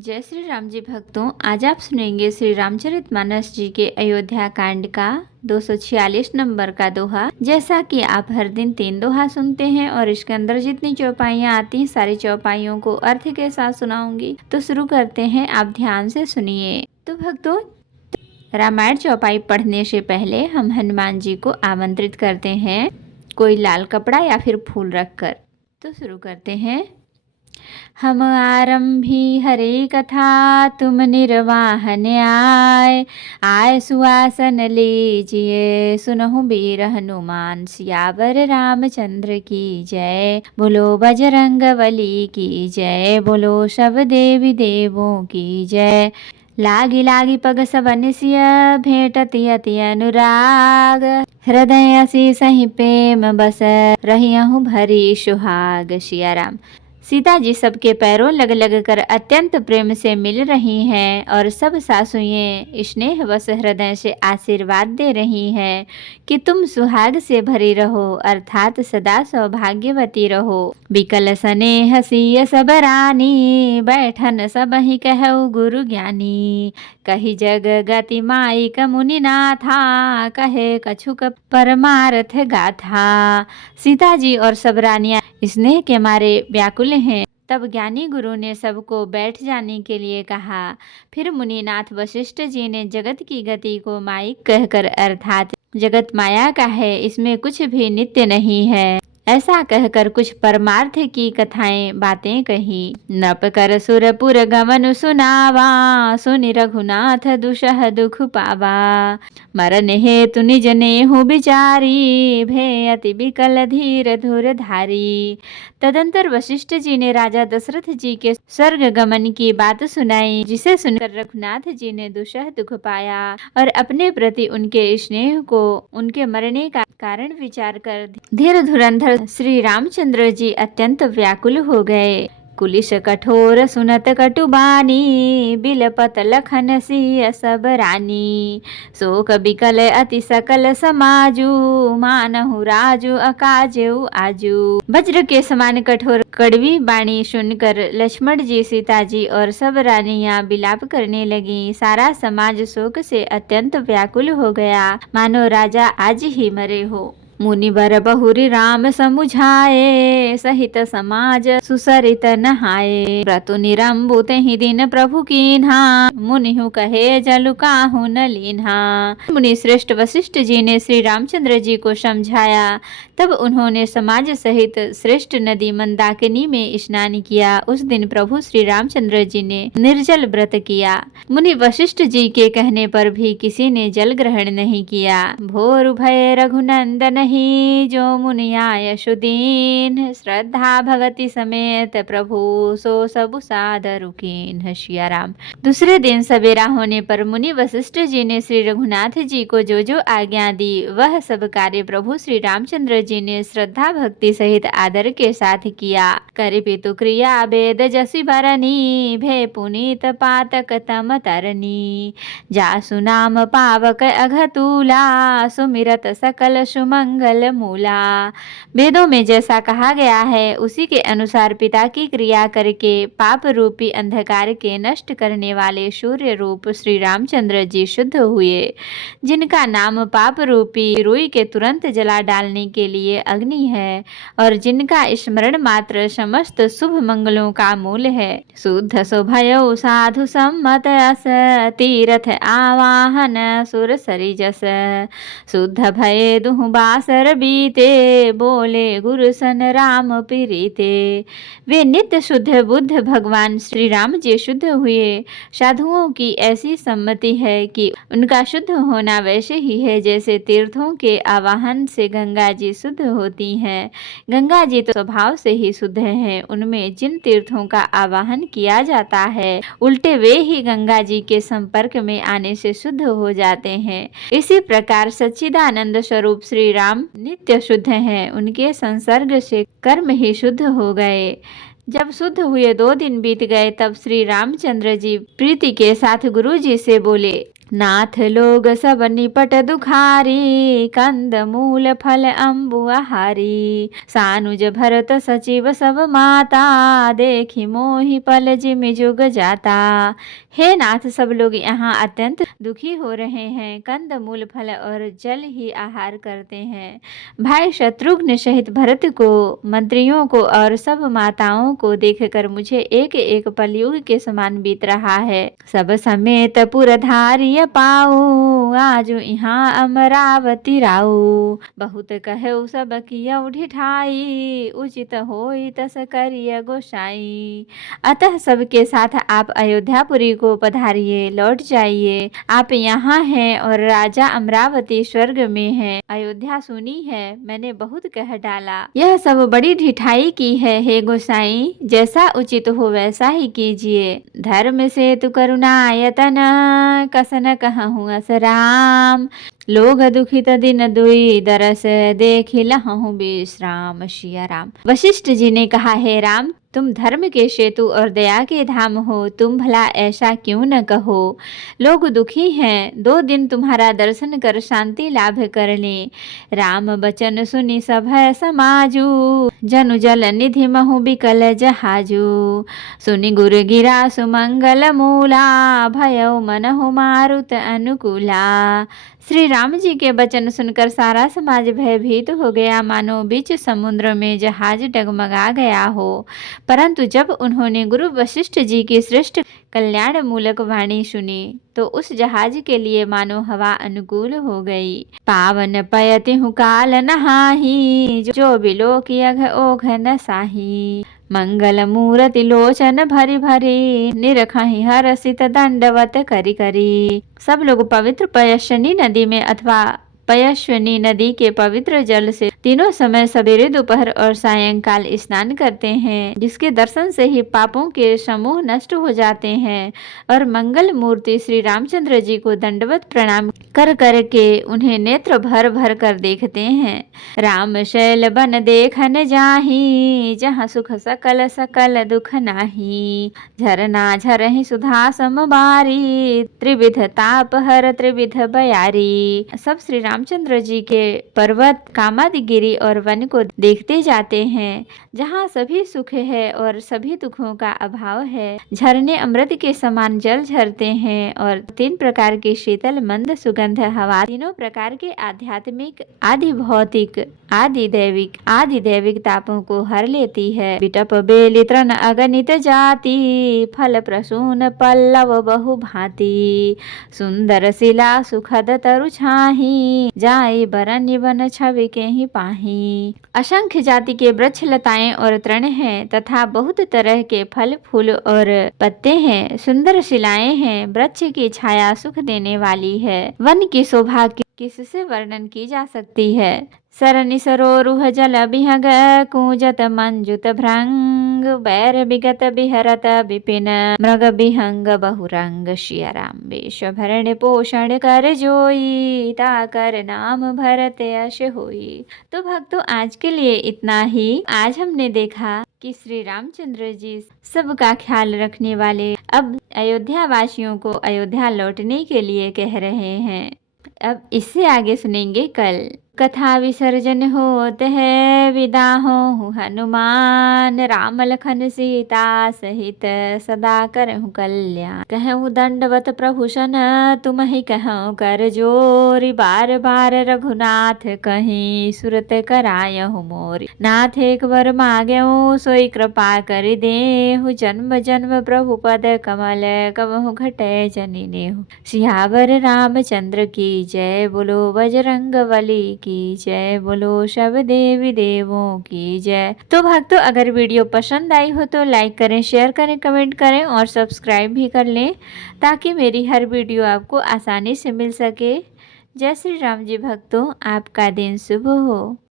जय श्री राम जी भक्तों, आज आप सुनेंगे श्री रामचरितमानस जी के अयोध्या कांड का 246 नंबर का दोहा। जैसा कि आप हर दिन 3 दोहा सुनते हैं और इसके अंदर जितनी चौपाइयाँ आती हैं सारी चौपाइयों को अर्थ के साथ सुनाऊंगी। तो शुरू करते हैं, आप ध्यान से सुनिए। तो भक्तों, रामायण चौपाई पढ़ने से पहले हम हनुमान जी को आमंत्रित करते हैं कोई लाल कपड़ा या फिर फूल रखकर। तो शुरू करते हैं। हम आरंभी हरे कथा, तुम निर्वाहन आय सुआसन लीजिए, सुनहु वीर हनुमान, सियावर रामचंद्र की जय। बोलो बजरंग बली की जय, बोलो सब देवी देवों की जय। लागी लागी पग सबन सिय, भेंटति अति अनुराग, हृदय सी सही प्रेम बस, रहियहु भरी सुहाग। सिया राम। सीता जी सबके पैरों लग लग कर अत्यंत प्रेम से मिल रही हैं और सब सासुएं स्नेह वश हृदय से आशीर्वाद दे रही हैं कि तुम सुहाग से भरी रहो, अर्थात सदा सौभाग्यवती रहो। बिकल स्नेह सिय सब रानी, बैठन सब ही कहु गुरु ज्ञानी, कही जग गति माइक मुनि नाथा, कहे कछुक परमार्थ गाथा। सीता जी और सब रानियां स्नेह के मारे व्याकुल हैं। तब ज्ञानी गुरु ने सबको बैठ जाने के लिए कहा। फिर मुनिनाथ वशिष्ठ जी ने जगत की गति को माइक कहकर, अर्थात जगत माया का है, इसमें कुछ भी नित्य नहीं है, ऐसा कहकर कुछ परमार्थ की कथाएं बातें कही। नप कर सुरपुर गमन सुनावा, सुनि रघुनाथ दुषह दुख पावा, मरन हेतु निज नेहु बिचारी, भे अति बिकल धीर धुर धारी। तदंतर वशिष्ठ जी ने राजा दशरथ जी के स्वर्ग गमन की बात सुनाई, जिसे सुनकर रघुनाथ जी ने दुषह दुख पाया और अपने प्रति उनके स्नेह को उनके मरने का कारण विचार कर धीर धुरंधर श्री रामचंद्र जी अत्यंत व्याकुल हो गए। कुलिश कठोर सुनत कटुबानी, बिलपत लखन सिय सब रानी, शोक बिकल अति सकल समाजू, मानहु राजू अकाजेऊ आजू। वज्र के समान कठोर कड़वी बाणी सुनकर लक्ष्मण जी, सीता जी और सब रानियां बिलाप करने लगी। सारा समाज शोक से अत्यंत व्याकुल हो गया, मानो राजा आज ही मरे हो। मुनिवर बहुरी राम समुझाए, सहित समाज सुसरित नहाए, व्रतु निरंबु तेहि दिन प्रभु कीन्हा, मुनिहु कहे जलु काहू न लीन्हा। मुनि श्रेष्ठ वशिष्ठ जी ने श्री रामचंद्र जी को समझाया। तब उन्होंने समाज सहित श्रेष्ठ नदी मंदाकिनी में स्नान किया। उस दिन प्रभु श्री रामचंद्र जी ने निर्जल व्रत किया। मुनि वशिष्ठ जी के कहने पर भी किसी ने जल ग्रहण नहीं किया। भोर भय रघुनंदन ही, जो मुनि आय सुदीन, श्रद्धा भगति समेत प्रभु सो सबु सादरु कीन्ह। सिया राम। दूसरे दिन सवेरा होने पर मुनि वशिष्ठ जी ने श्री रघुनाथ जी को जो जो आज्ञा दी, वह सब कार्य प्रभु श्री रामचंद्र जी ने श्रद्धा भक्ति सहित आदर के साथ किया। कर पितु क्रिया वेद जसि बरनी, भे पुनीत पातक तम तरनी, जासु नाम पावक अघतूला, सुमिरत सकल सुमंगल मूला। वेदों में जैसा कहा गया है उसी के अनुसार पिता की क्रिया करके पाप रूपी अंधकार के नष्ट करने वाले सूर्य रूप श्री रामचंद्र जी शुद्ध हुए, जिनका नाम पाप रूपी रुई के तुरंत जला डालने के लिए अग्नि है और जिनका स्मरण मात्र समस्त शुभ मंगलों का मूल है। शुद्ध सुभयो साधु सम्मत अस, तीरथ आवाहन सुर सरिजस, शुद्ध भये दुहु बासर बीते, बोले गुरु सन राम प्रीते। वे नित्य शुद्ध बुद्ध भगवान श्री राम जी शुद्ध हुए। साधुओं की ऐसी सम्मति है कि उनका शुद्ध होना वैसे ही है जैसे तीर्थों के आवाहन से गंगा जी शुद्ध होती हैं। गंगा जी तो स्वभाव से ही शुद्ध हैं, उनमें जिन तीर्थों का आवाहन किया जाता है उल्टे वे ही गंगा जी के संपर्क में आने से शुद्ध हो जाते हैं। इसी प्रकार सच्चिदानंद स्वरूप श्री राम नित्य शुद्ध हैं, उनके संसर्ग से कर्म ही शुद्ध हो गए। जब शुद्ध हुए 2 दिन बीत गए तब श्री रामचंद्र जी प्रीति के साथ गुरु जी से बोले, नाथ लोग सब निपट दुखारी, कंद मूल फल अम्बु आहारी। सानुज भरत सचिव सब माता, देखी मोहि पल जिमि जुग जाता। हे नाथ, सब लोग यहाँ अत्यंत दुखी हो रहे हैं, कंद मूल फल और जल ही आहार करते हैं। भाई शत्रुघ्न सहित भरत को, मंत्रियों को और सब माताओं को देखकर मुझे एक एक पल युग के समान बीत रहा है। सब समेत पुरधारिय पाऊ, आजु यहाँ अमरावती राऊ। बहुत कहु सब कियउ ढिठाई, उचित होई तस करिय गोसाई। अतः सबके साथ आप अयोध्यापुरी को पधारिए, लौट जाइए। आप यहाँ हैं और राजा अमरावती स्वर्ग में है। अयोध्या सुनी है, मैंने बहुत कह डाला, यह सब बड़ी ढिठाई की है। हे गोसाई, जैसा उचित हो वैसा ही कीजिए। धर्म से तु करुणायतन, कसन कहूँ अस राम। लोग दुखित दिन दुई, दरस देखि लहहुँ विश्राम। सिया राम। वशिष्ठ जी ने कहा, हे राम, तुम धर्म के सेतु और दया के धाम हो, तुम भला ऐसा क्यों न कहो। लोग दुखी हैं, 2 दिन तुम्हारा दर्शन कर शांति लाभ कर लें। राम बचन सुनि सभय समाजू, जनु जल निधि महु बिकल जहाजू। सुनि गुर गिरा सुमंगल मूला, भयउ मनहु मारुत अनुकूला। श्री राम जी के वचन सुनकर सारा समाज भयभीत हो गया, मानो बीच समुद्र में जहाज डगमगा गया हो। परंतु जब उन्होंने गुरु वशिष्ठ जी की श्रेष्ठ कल्याण मूलक वाणी सुनी, तो उस जहाज के लिए मानो हवा अनुकूल हो गई। पावन पयति हूँ काल नहाही, जो बिलोक यघ ओघ न साही। मंगल मूरति लोचन भरी भरी, निरखहि हरसित दंडवत करी करी। सब लोग पवित्र पयस्विनी नदी में अथवा पयस्विनी नदी के पवित्र जल से तीनों समय सवेरे, दोपहर और सायंकाल स्नान करते हैं, जिसके दर्शन से ही पापों के समूह नष्ट हो जाते हैं। और मंगल मूर्ति श्री रामचंद्र जी को दंडवत प्रणाम कर कर के उन्हें नेत्र भर भर कर देखते हैं। राम शैल बन देखन जाही, जहाँ सुख सकल सकल दुख नाही। झरना झरहि सुधा समबारी, त्रिविध ताप हर त्रिविध बयारी। सब श्री रामचंद्र जी के पर्वत कामादगिरी और वन को देखते जाते हैं, जहाँ सभी सुख है और सभी दुखों का अभाव है। झरने अमृत के समान जल झरते हैं और 3 प्रकार की शीतल मंद सुगंध हवा तीनों प्रकार के आध्यात्मिक, आदि भौतिक, आदि दैविक तापों को हर लेती है। बिटप बेली तृण अगणित जाति, फल प्रसून पल्लव बहु भांति। सुंदर शिला सुखद तरु छाही, जाई बरन्य वन छवि के ही पाही। असंख्य जाति के वृक्ष लताएं और तृण हैं तथा बहुत तरह के फल फूल और पत्ते हैं। सुंदर शिलाएं हैं, वृक्ष की छाया सुख देने वाली है। वन की शोभा किससे वर्णन की जा सकती है। सरनि सरोरुह जल बिहग, कूजत मंजुत भृंग। बैर बिगत बिहरत विपिन, मृग बिहंग बहुरंग। सिया राम। वेश भरण पोषण कर जोई, ताकर नाम भरत यश होई। तो भक्तों, आज के लिए इतना ही। आज हमने देखा कि श्री रामचंद्र जी सबका ख्याल रखने वाले अब अयोध्या वासियों को अयोध्या लौटने के लिए कह रहे हैं। अब इससे आगे सुनेंगे कल। कथा विसर्जन होत है, विदा हो हनुमान। राम लखन सीता सहित, सदा करहु कल्याण। कहु दंडवत प्रभु सन, तुम ही कहु कर जोरी। बार बार रघुनाथ कहीं, सुरत करायहु मोरी। नाथ एक वर मांगेहु, सोई कृपा कर देहु। जन्म जन्म प्रभु पद कमल, कबहु घटै जनि नेहु। सियावर रामचंद्र की जय, बोलो बजरंग बली की जय, बोलो सब देवी देवों की जय। तो भक्तों, अगर वीडियो पसंद आई हो तो लाइक करें, शेयर करें, कमेंट करें और सब्सक्राइब भी कर लें, ताकि मेरी हर वीडियो आपको आसानी से मिल सके। जय श्री राम जी भक्तों, आपका दिन शुभ हो।